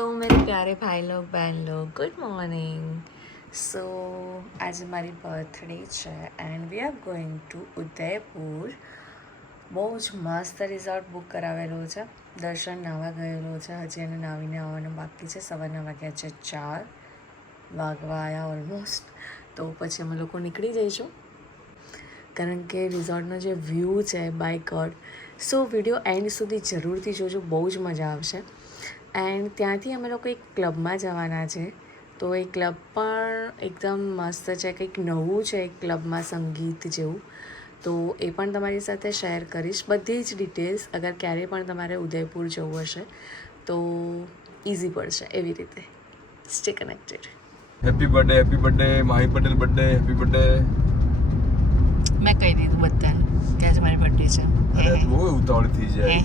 Hello मेरे प्यारे भाई लोग बहन लोग गुड मॉर्निंग सो आज મારી બર્થડે છે and we are going to Udaipur. બહુ જ મસ્ત રિઝોર્ટ બુક કરાવેલો છે. દર્શન નાવા ગયેલો છે, હજી એને નાવીને આવવાનું બાકી છે. સવારના વાગ્યા છે 4 વાગવા આવ્યા ઓલમોસ્ટ. તો પછી અમે લોકો નીકળી જઈશું કારણ કે રિઝોર્ટનો જે વ્યૂ છે by God. So video end સુધી જરૂરથી જોજો, બહુ જ મજા આવશે. એન્ડ ત્યાંથી અમે લોકો એક ક્લબમાં જવાના છે. તો એ ક્લબ પણ એકદમ મસ્ત છે, કંઈક નવું છે એક ક્લબમાં સંગીત જેવું. તો એ પણ તમારી સાથે શેર કરીશ બધી જ ડિટેલ્સ. અગર ક્યારેય પણ તમારે ઉદયપુર જવું હશે તો ઇઝી પડશે એવી રીતે. Stay connected. Happy birthday Mahi Patel birthday, happy birthday. મેં કહી દીધું બધાને કે આજે મારી બર્થડે છે. અરે તું બહુ ઉતાવળ થઈ જાય.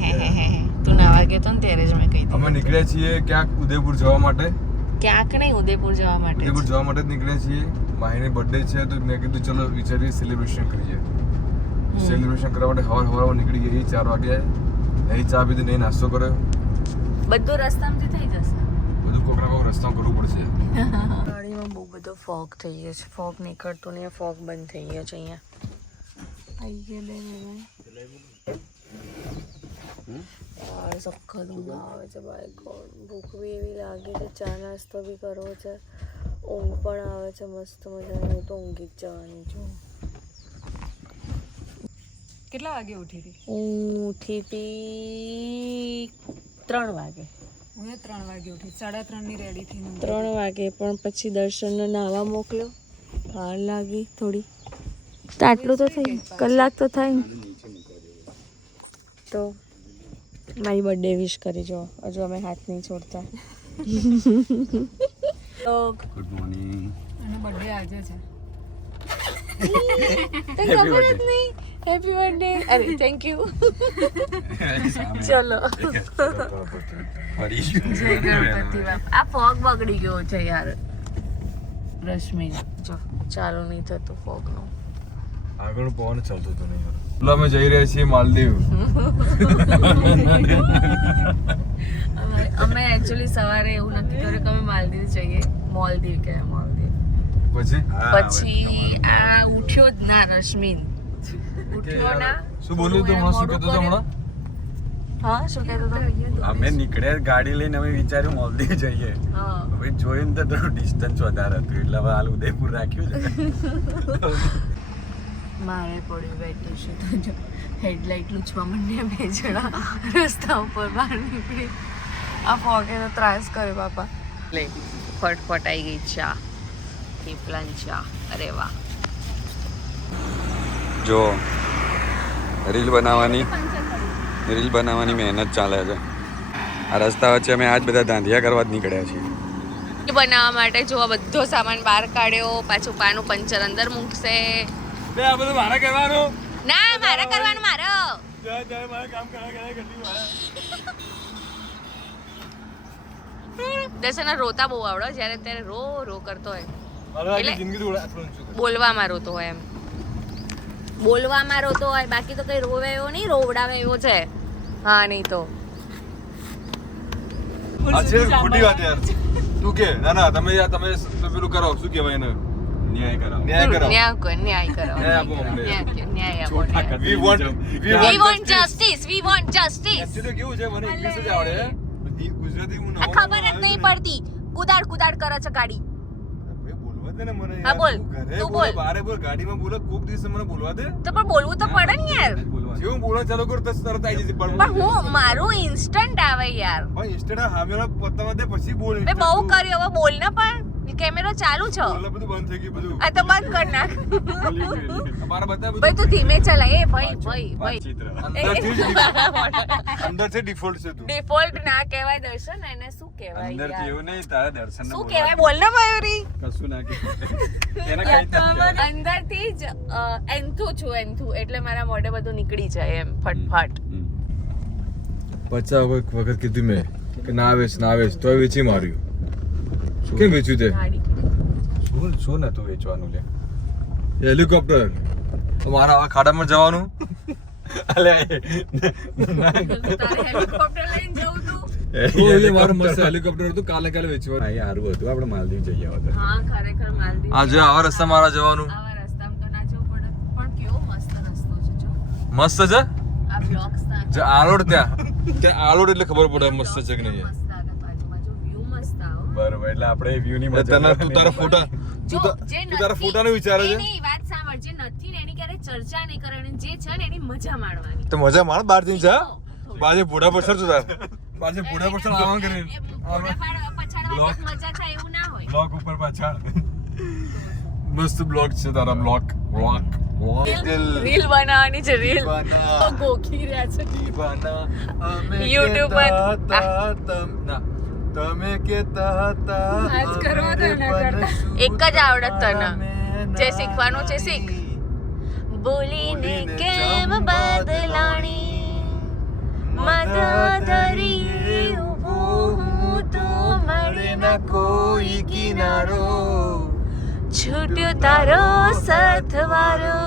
તું નાવા ગયો તો ને ત્યારે જ મેં કહી દીધું. અમે નીકળ્યા છીએ ક્યાંક ઉદયપુર જવા માટે. ક્યાંક નહીં, ઉદયપુર જવા માટે. ઉદયપુર જવા માટે જ નીકળ્યા છીએ. માહીની બર્થડે છે તો મેં કીધું ચલો વિચારીએ સેલિબ્રેશન કરીએ. સેલિબ્રેશન કરવા માટે હવાર નીકળી ગઈ 4 વાગે. અહીં ચા પીધી, નહીં નાસ્તો કર્યો. બધું રસ્તામાંથી થઈ જશે. બધું કોકના કોક રસ્તામાં કરવું પડશે. ગાડીમાં બહુ બધો ફોગ થઈ ગયો છે. ફોગ નીકળતો નહીં, ફોગ બંધ થઈ ગયો છે અહીંયા. આવી ગયા બે યાર સખત ઊંઘ આવે છે બાય ગોડ. ભૂખ બી એવી લાગે છે, ચા નાસ્તો બી કરવો છે, ઊંઘ પણ આવે છે મસ્ત મજાની. હું તો ઊંઘી જ જવાની છું. કેટલા વાગે ઉઠી હતી? હું ઉઠી હતી 3 વાગે. હું 3 વાગે ઉઠી, 3:30 ની રેડી થઈને 3 વાગે, પણ પછી દર્શનને નાવા મોકલ્યો. વાર લાગી થોડી, તો આટલું તો થઈ, કલાક તો થાય. તો મારી બર્થડે વિશ કરી જો, હજુ અમે હાથ નહીં છોડતા. Good morning. અને બર્થડે આજે છે. ખબર જ નહીં. Happy birthday. અરે થેન્ક યુ. ચલો જય ગણપતિ બાપા. આ ફોગ બગડી ગયો છે યાર રશ્મિ. જો ચાલુ નહીં થતું ફોગનું. આગળ પવન ચાલતો હતો નહીં. અમે જઈ રહ્યા છીએ માલદીવ. અમે એકચ્યુઅલી સવારે એવું નક્કી કર્યું કે અમે માલદીવ જઈએ. મોલદીવ કે માલદીવ. પછી આ ઉઠ્યો જ ના રશ્મિન. ઉઠ્યો ના. શું બોલ્યું તું હમણાં? શું કહેતો હતો હમણાં? હા શું કહેતો હતો? અમે નીકળ્યા ગાડી લઈને, અમે વિચાર્યું મોલદીવ જઈએ. હા હવે જોયું ને તો થોડું ડિસ્ટન્સ વધારે હતું એટલે હવે હાલ ઉદયપુર રાખ્યું છે. મારે પડ્યું બેઠું છે તો જો હેડલાઇટ લૂછવા માંડ્યા બે જણા રસ્તા ઉપર બહાર નીકળી. આ ફોગે તો ત્રાસ કર્યો બાપા. લે ફટફટ આવી ગઈ ચા, પીપલાન ચા. અરે વાહ. જો રીલ બનાવવાની મહેનત ચાલે છે. આ રસ્તા વચ્ચે અમે આજ બધા દાંધિયા કરવા જ નીકળ્યા છીએ. બનાવવા માટે જો આ બધો સામાન બહાર કાઢ્યો. પાછું પાનું પંચર અંદર મૂકશે. આ બધું મારે કરવાનું. ના મારે કરવાનું. મારે મારે કામ કરવા. દર્શન રોતા બહુ આવડો, જ્યારે ત્યારે રો કરતો હોય. મારા જિંદગી બોલવામાં રોતો હોય એમ. બોલવામાં રોતો હોય, બાકી તો કઈ રોવે એવો નહીં, રોવડાવે એવો છે. હા નહીં તો ખોટી વાત યાર. તું કે ના તમે પેલું કરો, શું કહેવાય એને? ન્યાય કરાવો. ન્યાય કરો. ન્યાય આપો અમને. ન્યાય આપો. We want justice. We want justice. Actually કેવું છે, મને ઇંગ્લિશ જ આવડે. ગુજરાતી હું આ ખબર જ નહીં પડતી. કુદાડ કરે છે ગાડી. બોલવા દે ને મને. હા બોલ. ઘરે તું બોલ, બોલ. બારે બોલ, ગાડીમાં બોલો. કોક દિવસે મને બોલવા દે. તો પણ બોલવું તો પડે ને યાર. જેવું બોલવા ચાલુ કર તરત આવી જશે. પણ હું મારું ઇન્સ્ટન્ટ આવે યાર. પણ ઇન્સ્ટેડ હામેલા પતાવા દે પછી બોલ. મેં બહુ કર્યું, હવે બોલ ને. પણ કેમેરો ચાલુ છે. બધું બંધ થઈ ગયું બધું. આ તો બંધ કર નાખ. અમારા બધા ભાઈ તું ધીમે ચલાય. એ ભાઈ અંદરથી ડિફોલ્ટ છે તું. ડિફોલ્ટ ના કહેવાય દર્શન, એને શું કહેવાય અંદરથી યાર? એવું નહીં, તારા દર્શન શું કહેવાય? બોલ ને મયુરી. કશું ના કહેવાય. એને કઈ નથી. અંદરથી જ એન્થુ છું, એન્થુ એટલે મારા મોઢે બધું નીકળી જાય એમ ફટફટ. 50 વખત કીધું મેં કે ના આવેશ તો વેચી માર્યું. કેમ વેચ્યું તે? શું નતું વેચવાનું લે? હેલિકોપ્ટર. મારા આ ખાડામાં જવાનું. તારે હેલિકોપ્ટર લઈને જવું તું? એ મારું મસ્ત હેલિકોપ્ટર હતું કાલે વેચવા અહીંયા સારું હતું આપણે માલદીવ જઈ આવ્યા હતા. હા ખરેખર માલદીવ આ જો આવા રસ્તા મારા જવાનું આવા રસ્તામાં તો ના જવું પડે પણ કેવો મસ્ત રસ્તો છે જો મસ્ત છે આ બ્લોક્સ ના જે આલોડ ત્યાં આલોડ એટલે ખબર પડે મસ્ત છે કે નહીં મસ્ત આ બાજુમાં જો વ્યૂ મસ્ત આવો બરોબર એટલે આપણે વ્યૂ ની મજા તું તારા ફોટા જો જે તું તારા ફોટાનો વિચારે છે નહીં વાત સાંભળ જે નથી ને એની ક્યારે ચર્ચા નહીં કરવાની જે છે ને એની મજા માણવાની તો મજા માણ 12 દિન છે બાજે બુઢા પર સર તાર બાજે બુઢા પર સર આવા કરીને પછાડવા મજા થાય એવું ના હોય બ્લોક ઉપર પાછા મસ્ત બ્લોક છે તારા બ્લોક રીલ બનાવવાની છે રીલ તો ગોખી રહ્યા છે YouTube પર તમે કેતા હતા આજ કરવા તો ના કરતા. એક જ આવડત તને જે શીખવાનું છે શીખ બોલીને કેમ બદલાણી મદદરી ઊભો હું તો મળે ના કોઈ કિનારો છૂટ્યો તારો સાથવારો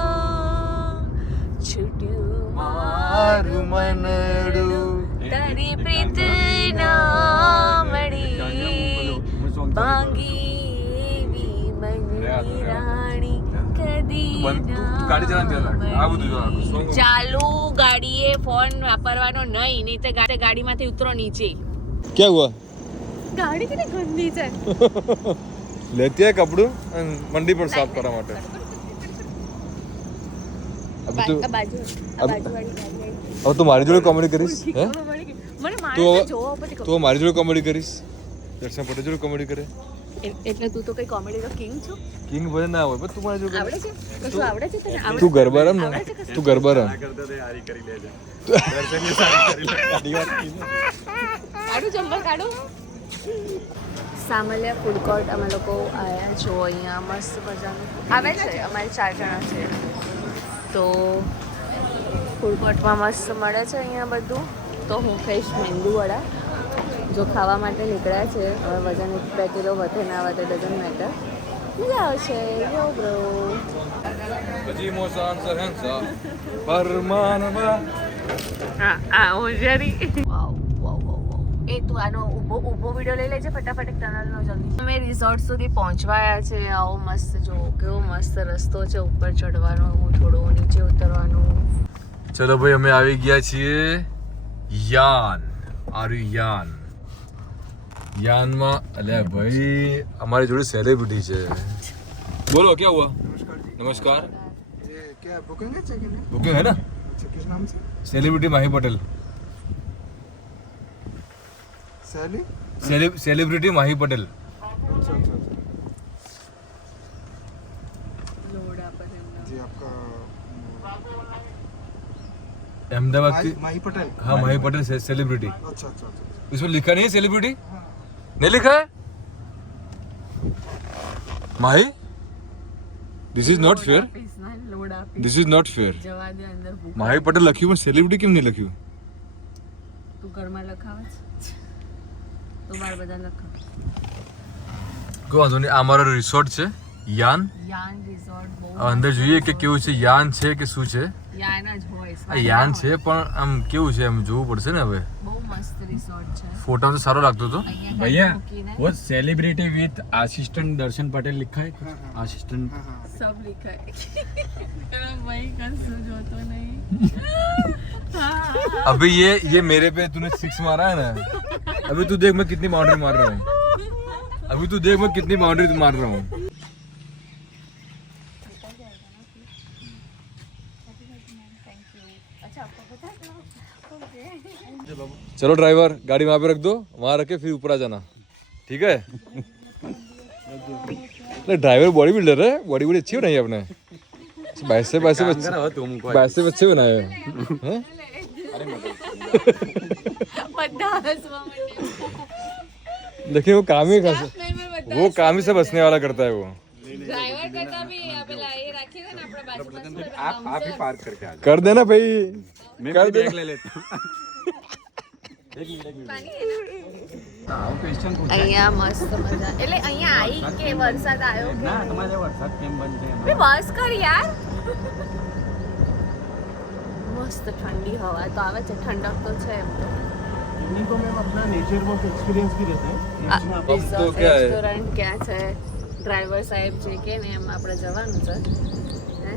છૂટ્યું મારું મનડું તારી પ્રીત ના મળી ભાંગી એવી મનની રાણી કદી ગાડી ચલાવવાની આ બધું જો સોંગ ચાલુ ગાડીએ ફોન વાપરવાનો નહીં તો ગાડીમાંથી ઉતરો નીચે क्या हुआ ગાડી કેટલી ગંદી છે लेती है कपड़ू मंडी पर साफ करवा માટે अब तो બાજુ વાળી ગાડી अब तो मारी जोड़े कॉमेडी करीस हैं મને તો મારે જોવો પછી तो मारी जोड़े कॉमेडी करीस दर्शन पटेल जोड़े कॉमेडी करे એટલે તું તો કઈ કોમેડીનો કિંગ છો किंग भले ना હોય પણ તું મારી જોડે આવડે છે કશું આવડે છે તને આવડે તું ગરબા રમ ને તું ગરબા રમ કરતા તે હારી કરી લેજે દર્શનની સારી કરી લે આડી વાત કીધું. કાઢું ચંપલ કાઢું સામલિયા ફૂડ કોર્ટ અમે લોકો આવ્યા છો અહીંયા મસ્ત મજાનું આવે છે અમારે 4 જણા છે તો ફૂડ કોર્ટમાં મસ્ત મળે છે અહીંયા બધું તો હું ખાઈશ મેંદુ વડા જો ખાવા માટે નીકળ્યા છે હવે વજન 1-2 કિલો વધે ના વધે ડઝન્ટ મેટર મજા આવશે યો બ્રો પછી મોસાન સહંસા પરમાનવા હા હોશિયારી વાવ વાવ વાવ વાવ એ તું આનો ઊભો વિડિયો લઈ લેજે ફટાફટ ટનલનો જલ્દી અમે રિસોર્ટ સુધી પહોંચવાયા છે આવો મસ્ત જો કેવો મસ્ત રસ્તો છે ઉપર ચડવાનો થોડો નીચે ઉતરવાનો ચલો ભાઈ અમે આવી ગયા છીએ યાન યાન માં અલ્યા ભાઈ અમારી જોડે સેલિબ્રિટી છે બોલો क्या हुआ नमस्कार ये क्या बुकिंग है चेक इन बुकिंग है ना अच्छा किस नाम से सेलिब्रिटी माही पटेल सैली सेलिब्रिटी माही पटेल अच्छा अच्छा अच्छा जी आपका अहमदाबाद की माही पटेल हाँ माही पटेल सेलिब्रिटी अच्छा अच्छा अच्छा इसमें लिखा नहीं है सेलिब्रिटी नहीं लिखा है Mahi this is not fair this is not fair જવા દે અંદર ભૂખ માહી પટેલ લખ્યું પણ સેલિબ્રિટી કેમ નહીં લખ્યું તું ઘરમાં લખાવે છે તો બાર બધા લખાવ કોઈ વાંધો નહીં આ અમારો રિસોર્ટ છે યાન યાન રિસોર્ટ બહુ અંદર જોઈએ કે કેવું છે યાન છે કે શું છે યાન જ હોય આ યાન છે પણ આમ કેવું છે એમ જોવું પડશે ને હવે બહુ મસ્ત રિસોર્ટ છે ફોટા તો સારો લાગતો હતો અહીંયા भैया મૂકીને वो सेलिब्रिटी विद असिस्टेंट दर्शन पटेल लिखा है कुछ असिस्टेंट सब लिखा है भाई कશું જોતો નહીં अभी ये मेरे पे तूने 6 मारा है ना अभी तू देख मैं कितनी बाउंड्री मार रहा हूँ अभी तू देख मैं कितनी बाउंड्री मार रहा हूँ चलो ड्राइवर गाड़ी वहाँ पे रख दो वहाँ रख के फिर ऊपर आ जाना ठीक है ड्राइवर बॉडी बिल्डर है बॉडी बड़ी अच्छी बनाई है आपने पैसे पैसे पैसे अच्छे बनाए हैं हैं? બધા હસવા માંડ્યા देखिए वो काम ही वो काम ही सब हंसने वाला करता है वो ડ્રાઈવર કરતા બી આ પેલા એ રાખી દે ને આપણા બાજુમાં आप ही पार्क करके आ कर देना भाई मैं कर भी देना बैग ले लेता हूँ અહીંયા મસ્ત મજા એટલે અહીંયા આવી કે વરસાદ આવ્યો કે ना हमारे वरसाद केम बनते हैं બે બસ કર યાર મસ્ત ઠંડી હવા તો આવે છે ઠંડક તો છે એમ તો इन्हीं को मैम अपना नेचर वॉक एक्सपीरियंस भी रहता है। આ તો રિસોર્ટ ક્યાં હે? રેસ્ટોરન્ટ ક્યાં છે ડ્રાઈવર સાહેબ છે કે ને એમ આપણે જવાનું છે હે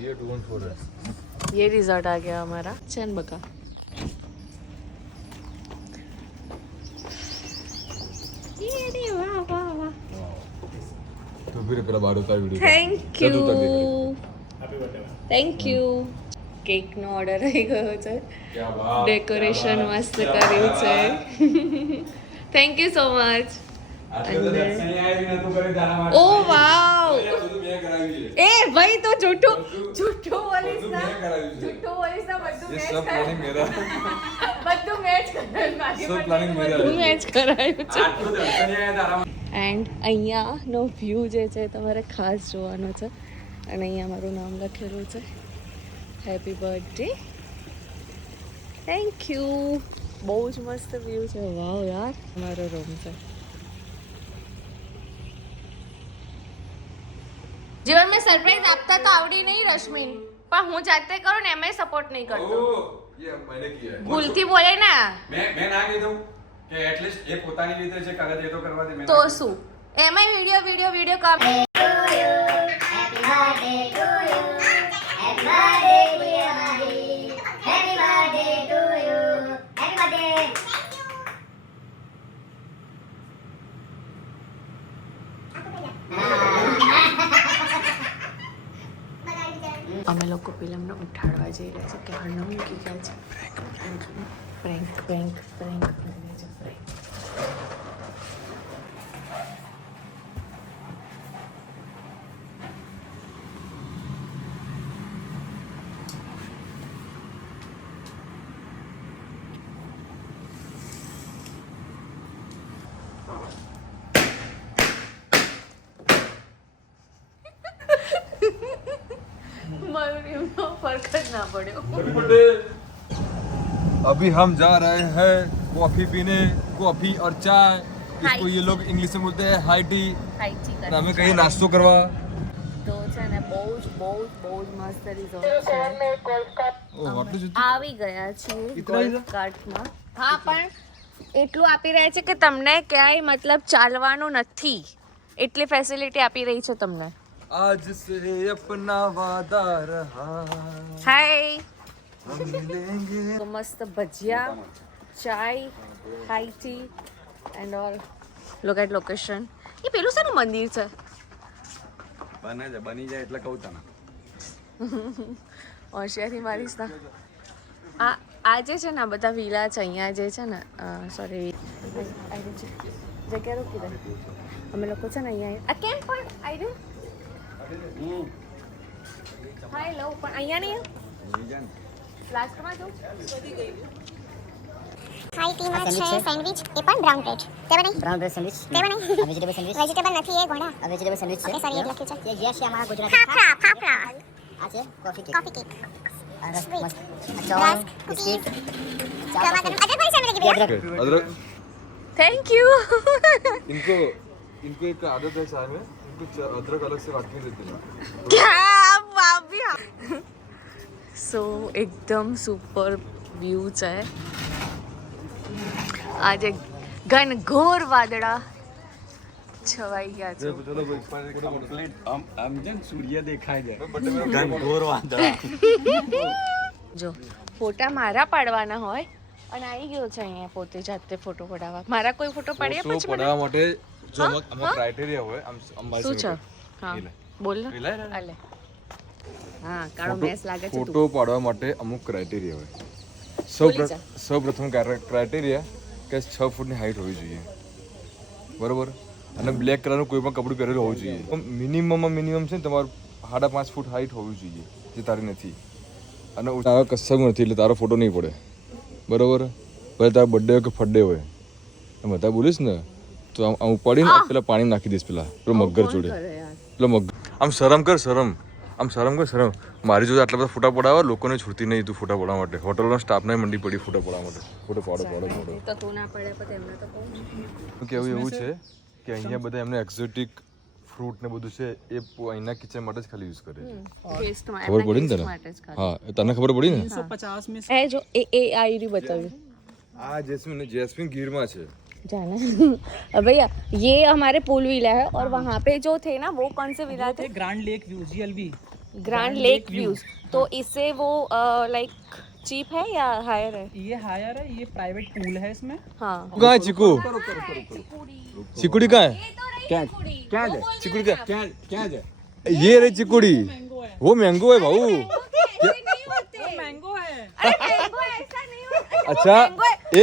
ये 214 है ये रिजॉर्ट आ गया हमारा चैन बका ये रे वाह वाह वाह तो फिर પેલા બાર ઉતાર વિડિયો થેન્ક યુ કેક નો ઓર્ડર આવી ગયો છે क्या बात ડેકોરેશન મસ્ત કર્યું છે thank you so much oh wow એ ભાઈ તો જૂઠું બોલીશ ના બધું ये सब प्लानिंग मेरा મેચ કરાયું सब प्लानिंग मेरा બધું મેચ કરાયું છે એન્ડ અહીંયાનો વ્યૂ જે છે તમારે ખાસ જોવાનો છે અને અહીંયા મારું નામ લખેલું છે હેપી બર્થડે થેન્ક યુ બહુ જ મસ્ત વ્યૂ છે વાવ યાર મારો રૂમ છે જીવન में सरप्राइज આપતા તો આવડી નહીં રશ્મિન પણ હું જાતે કરું ને એમાં સપોર્ટ નહીં કરતો ये मैंने किया है ભૂલથી બોલે ના મેં ના કીધું કે એટલીસ્ટ એ પોતાની રીતે જે કરે છે એ તો કરવા દે. મેં તો શું એમાંય વિડિયો કામ અમે લોકો ફિલ્મને ઉઠાડવા જઈ રહ્યા છે કે હરણમ મૂકી ગયા છે પ્રેન્ક કરી રહ્યા છે પ્રેન્ક फर्क ना पड़ो अभी हम जा रहे हैं कॉफी पीने कॉफी और चाय इसको ये लोग इंग्लिश में बोलते हैं हाई टी और हमें कहीं नाश्तो करवा तो છે ને બહુ જ મસ્ત રિઝોર્ટ છે આવી ગયા છીએ ગોલ્ફ કાર્ટમાં હા પણ એટલું આપી રહ્યા છે કે તમને ક્યાંય મતલબ ચાલવાનું નથી એટલી ફેસિલિટી આપી રહી છે તમને आज से अपना वादा रहा હાય हम मिलेंगे તો મસ્ત ભજીયા ચાય high tea and all look at location એ પેલું શેનું મંદિર છે બની જાય એટલે કહું તને. હોશિયારી મારીશ ના આ જે છે ને આ બધા વિલા છે અહીંયા જે છે ને સોરી જગ્યા રોકી દે અમે લોકો છે ને અહીંયા આ કેમ પણ આવી હાય લઉં પણ અહીંયા નહીં લાસ્ટમાં જો વધી ગઈ હાઈ ટીમાં છે સેન્ડવિચ એ પણ બ્રાઉન બ્રેડ તે બનાવી બ્રાઉન બ્રેડ સેન્ડવિચ તે બનાવી વેજીટેબલ સેન્ડવિચ વેજીટેબલ નથી એ ગોળા આ વેજીટેબલ સેન્ડવિચ છે સોરી એ લખ્યું છે યસ છે અમારા ગુજરાતી ફાફડા આ છે કોફી કેક આ રસ મસ્ત ચોળ બિસ્કિટ ટમાટર અદરક वाली सैंडविच की अदरक થેન્ક યુ इनको एक आदत है चाय में इनको अदरक अलग से काट के देते हैं क्या बाबी સો એકદમ સુપર વ્યૂ છે આજે ઘનઘોર વાદળા છવાઈ ગયા છે चलो भाई एक्सपायर करो કમ્પ્લીટ આમ જેમ સૂર્ય દેખાય છે. बर्थडे में ઘનઘોર વાદળા. જો ફોટા મારા પાડવાના હોય અને આવી ગયો છે અહીંયા પોતે જાતે ફોટો પડાવવા મારા કોઈ ફોટો પાડ્યા ફોટો પછી મને પડાવવા માટે જો આમાં ક્રાઇટેરિયા હોય આમ શું છે હા લે. બોલ એ ને લે ને. આલે હા કાળો મેસ લાગે છે તું ફોટો પાડવા માટે અમુક ક્રાઇટેરિયા હોય બોલી જા. સૌપ્રથમ ક્રાઇટેરિયા કે 6 ફૂટની હાઈટ હોવી જોઈએ બરોબર અને બ્લેક કલરનું કોઈ પણ કપડું પહેરેલું હોવું જોઈએ મિનિમમ છે ને તમારું 5.5 ફૂટ હાઈટ હોવી જોઈએ જે તારી નથી અને તારો કશું નથી એટલે તારો ફોટો નહીં પડે બરોબર ભલે તારો બર્થડે હોય કે ફર્થડે હોય એમ બધા બોલીશ ને તો આમ ઉપાડીને પેલા પાણી નાખી દઈશ પેલો મગર જોડે કરે યાર પેલો મગર આમ શરમ કર શરમ મારી જોડે આટલા બધા ફોટા પડાવવા લોકોને છૂટતી નહીં તું ફોટા પડવા માટે હોટલનો સ્ટાફને મંડી પડી ફોટા પડવા માટે ફોટો પાડો તો તું ના પડે પણ એમને તો કહું કેવું એવું છે કે અહીંયા બધા એમને એક્ઝોટિક ફ્રૂટ ને બધું છે એ અહીંના કિચન માટે જ ખાલી યુઝ કરે છે ટેસ્ટમાં ખબર પડી ને તને હા તને ખબર પડી ને 350 में એ જો એ આઈ રી बताइए આ જેસ્મીન ગીરમાં છે जाना अब भैया ये हमारे पूल विला है और वहाँ पे जो थे ना वो कौन से विला थे grand lake view GLV grand lake views तो इससे वो लाइक चीप है या हायर है ये हायर है, ये प्राइवेट पूल है इसमें। हाँ कहाँ है चिकू चिकुड़ी कहाँ है क्या क्या है चिकुड़ी क्या क्या क्या है ये रही चिकुड़ी वो मैंगो है भाऊ मैंगो है। अच्छा એ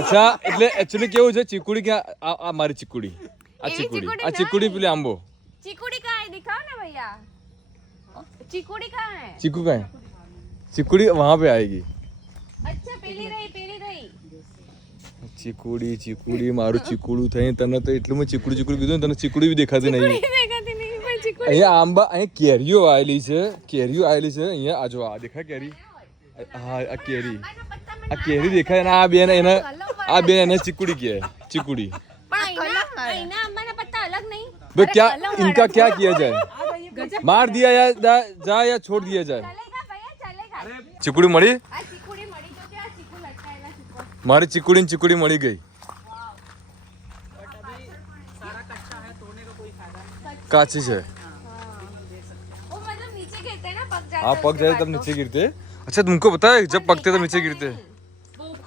અચ્છા એટલે એક્ચ્યુઅલી કેવું છે ચીકુડી ક્યાં આ મારી ચીકુડી આ ચીકુડી પેલી આંબો चिकुड़ी कहाँ है दिखाओ ना भैया चिकुड़ी कहाँ है चीकू कहाँ है चिकुड़ी वहाँ पे आएगी अच्छा पीली रही ચીકુડી મારું ચીકુડું થઈ તને તો એટલું મેં ચીકુડી કીધું ને તને ચીકુડી બી દેખાતી નહીં देखाती नहीं पर चिकुड़ी અહીંયા આંબા અહીંયા કેરીઓ આવેલી છે અહીંયા આ જો આ દેખાય કેરી હા આ કેરી દેખાય અને આ બેન એને ચીકુડી કહે ચીકુડી પણ આઈના અંબાના પત્તા અલગ નહીં भाई क्या इनका क्या किया जाए मार दिया या जा या छोड़ दिया जाए चलेगा भैया चलेगा चिकुड़ी मળી આ ચીકુડી મળી તો કે આ ચીકુ લટકાયેલા ચીકુ મારી ચીકુડી મળી ગઈ કાચી છે वो मतलब नीचे गिरते हैं ना पक जाते हाँ पक जाए तब नीचे गिरते अच्छा तुमको पता है जब पकते तब नीचे गिरते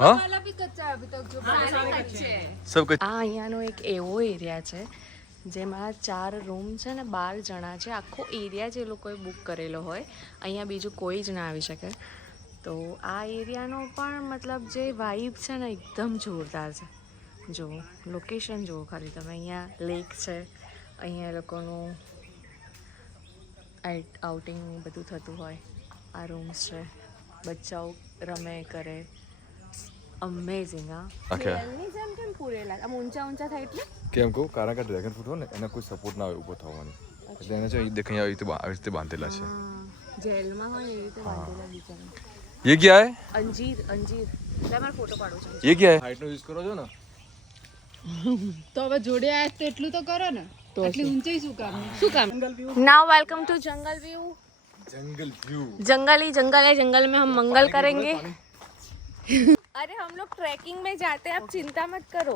हाँ वाला भी कच्चा है अभी तक जो सारे कच्चे हैं सब कुछ આ અહીંયાનો એક એવો એરિયા છે જેમાં 4 રૂમ છે ને 12 જણા છે આખો એરિયા જે લોકોએ બુક કરેલો હોય અહીંયા બીજું કોઈ જ ના આવી શકે તો આ એરિયાનો પણ મતલબ જે વાઇબ છે ને એકદમ જોરદાર છે જો લોકેશન જુઓ ખાલી તમે અહીંયા લેક છે અહીંયા એ લોકોનું આઉટિંગ બધું થતું હોય આ રૂમ્સ છે બચ્ચાઓ રમે કરે અમેઝિંગ હા Okay. જેલની જેમ કેમ પૂરેલા આમ ઊંચા થાય એટલે કેમ કહું કારણ કે ડ્રેગન ફ્રૂટ હોય ને એને કોઈ સપોર્ટ ના હોય ઊભો થવાની એટલે એને છે દેખાઈ આવી રીતે બાંધેલા છે જેલમાં હોય એ રીતે બાંધેલા બિચારા ये क्या है અંજીર લે મારો ફોટો પાડું છું ये क्या है हाइट નો યુઝ કરો છો ને તો હવે જોડે આયા તો એટલું તો કરો ને એટલી ઊંચાઈ શું કામ now welcome to jungle view jungle view जंगल ही जंगल है जंगल में हम मंगल करेंगे अरे हम लोग ट्रैकिंग में जाते हैं आप चिंता मत करो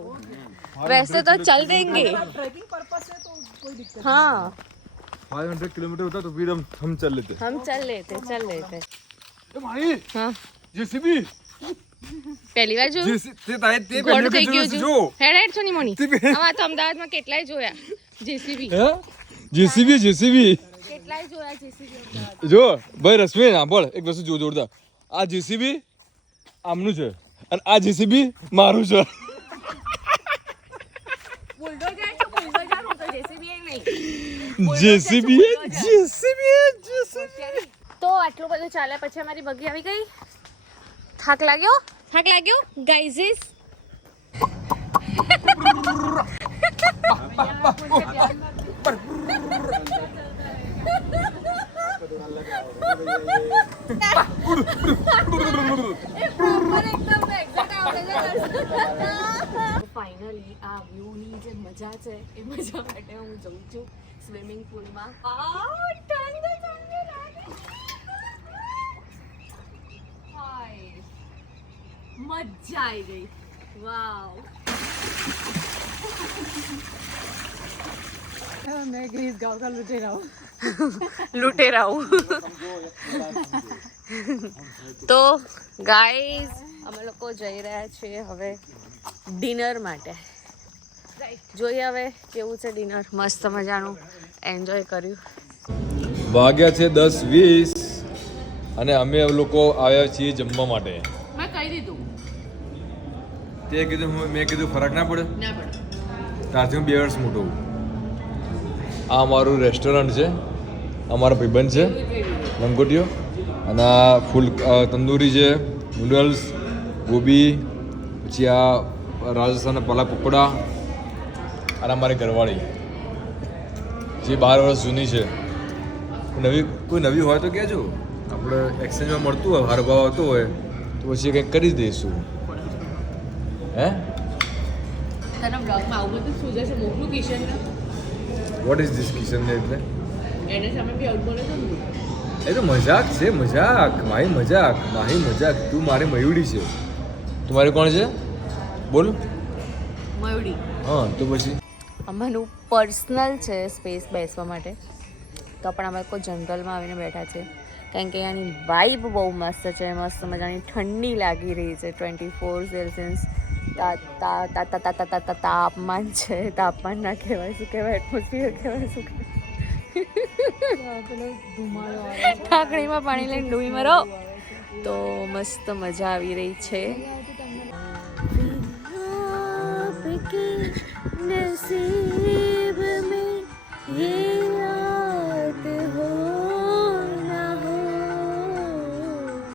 वैसे तो चल देंगे ट्रैकिंग पर्पस से तो कोई दिक्कत हाँ 500 किलोमीटर होता तो फिर हम चल लेते हम चल लेते ए भाई हाँ जेसीबी પહેલી વાર જોયું તે ગોળ થઈ ગયું જો છું હેડ છો ની મોની આમાં તો અમદાવાદમાં કેટલાય જોયા જેસીબી હે જેસીબી કેટલાય જોયા જેસીબી જો ભાઈ રશ્મિ સાંભળ એક વસ્તુ જોરદાર આ જેસીબી આમનું છે અને આ જેસીબી મારું છે બુલડોઝર તો બુલડોઝર હું તો જેસીબી નહીં જેસીબી તો આટલું બધું ચાલ્યા પછી અમારી બગી આવી ગઈ થાક લાગ્યો ગાઈઝીસ ફાઇનલી આ વ્યૂની જે મજા છે એ મજા માટે હું જઉં છું સ્વિમિંગ પુલમાં મજા આવી ગઈ વાવ मैं ग्रीस गांव का लुटेरा हूँ लुटेरा हूँ તો ગાઈઝ અમે લોકો જઈ રહ્યા છીએ હવે ડિનર માટે જોઈએ હવે કેવું છે ડિનર મસ્ત મજાનું એન્જોય કર્યું વાગ્યા છે 10:20 અને અમે લોકો આવ્યા છીએ જમવા માટે મેં કહી દીધું તે કીધું મેં કીધું ફરક ના પડે ના પડે ત્યારથી હું 2 વર્ષ મોટો છું આ અમારું રેસ્ટોરન્ટ છે અમારા ભાઈબંધ છે લંગોટીઓ અને આ ફૂલ તંદૂરી છે નૂડલ્સ ગોબી પછી આ રાજસ્થાનના પલા પકોડા અને અમારી ઘરવાળી જે 12 વર્ષ જૂની છે કોઈ નવી હોય તો કહેજો આપણે એક્સચેન્જમાં મળતું હોય હારો ભાવ આવતો હોય તો પછી કંઈક કરી જ દઈશું હે તને બ્લોગમાં આવું બધું શું જશે મોકલું કિશનને વોટ ઇઝ ધીસ કિશન ને એટલે એને સામે બી આવું બોલે છે ને એ તો મજાક છે મજાક માહી મજાક તું મારી મયુડી છે તું મારી કોણ છે બોલ મયુડી. હા તો પછી અમારું પર્સનલ છે સ્પેસ બેસવા માટે, તો પણ અમે કોઈ જંગલમાં આવીને બેઠા છે કારણ કે અહીંયાની વાઇબ બહુ મસ્ત છે. મસ્ત મજાની ઠંડી લાગી રહી છે. 24 સેલ્સિયસ તાપમાન છે. તાપમાન ના કહેવાય, શું કહેવાય, એટમોસ્ફિયર કહેવાય, શું કહેવાય. ઢાંકણીમાં પાણી લઈને ડૂબી મરો. તો મસ્ત મજા આવી રહી છે.